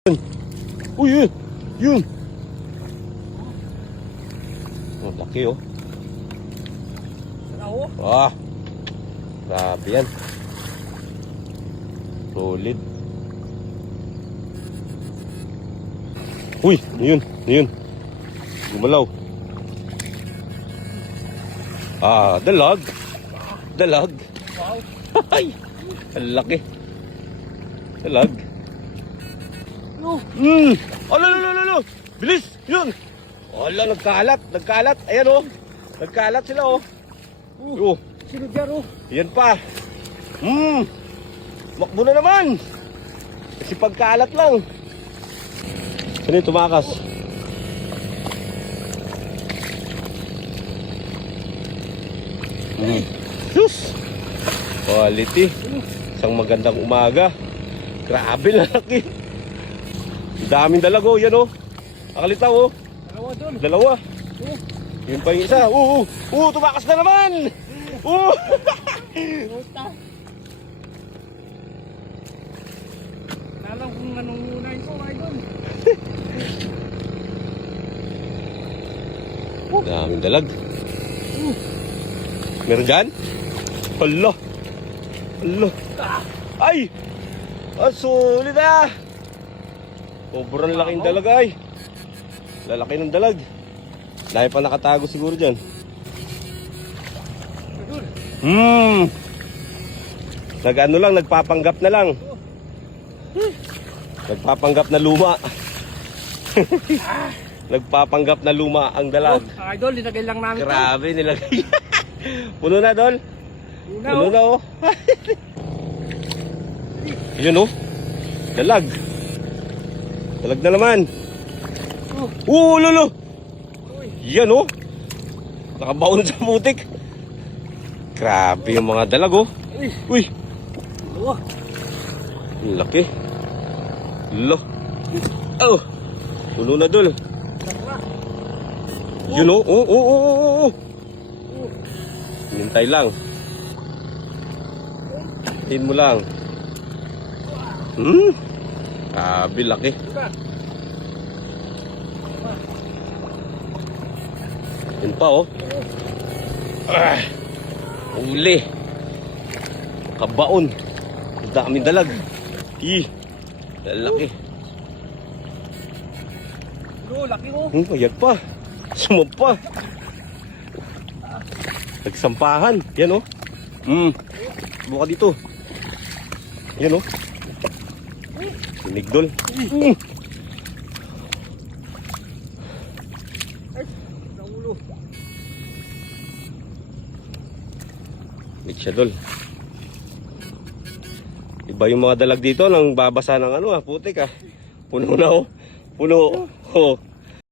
Uy, yun! Yun! Oh, laki oh. Ah! Grabe yan. Solid. Uy! Yun! Yun! Gumalaw. Ah, dalag! Dalag! Ay! Ang laki. Dalag. Alo! Bilis! Yun! Ala, nagkalat! Nagkalat! Ayan oh! Nagkalat sila oh! Sino dyan oh? Yan pa! Makbo na naman! Kasi pagkalat lang! Saan yung tumakas? Sus! Quality! Isang magandang umaga! Grabe, lalaki! Daming dalago, yan oh. Nakalitaw oh. Dalawa doon. Dalawa. Yun pa yung isa. Tumakas na naman. Puta. Alam kung anong unahin ko, idol. Daming dalag. Meron dyan? Hala. Hala. Ay! Sulit ah! Sobrang laking dalag ay. Lalaki ng dalag. Dahil pa nakatago siguro dyan. Nag-ano lang, nagpapanggap na lang. Nagpapanggap na luma. Nagpapanggap na luma ang dalag. Idol, linagay lang namin. Grabe, nilagay. Puno na, Dol. Puno na, oh. Yun, oh. Dalag. Dalag na naman. Lolo. Yan, oh. Nakabaon sa putik. Grabe yung mga dalag, oh. Uy. Ang laki. Lo. Oh. Puno na, Dol. Yun, oh. Hintay lang. Hintayin mo lang. Grabe, laki. Yun pa oh. Uli. Kabaon. Ang daming dalag. Laki. Laki oh. Ayan pa. Sumampa. Nagsampahan. Yan oh. Buka dito. Yan oh. Sinigdol. Siya, Dol. Iba yung mga dalag dito nang babasa ng ano putik ah. Puno na oh. Puno. Oh.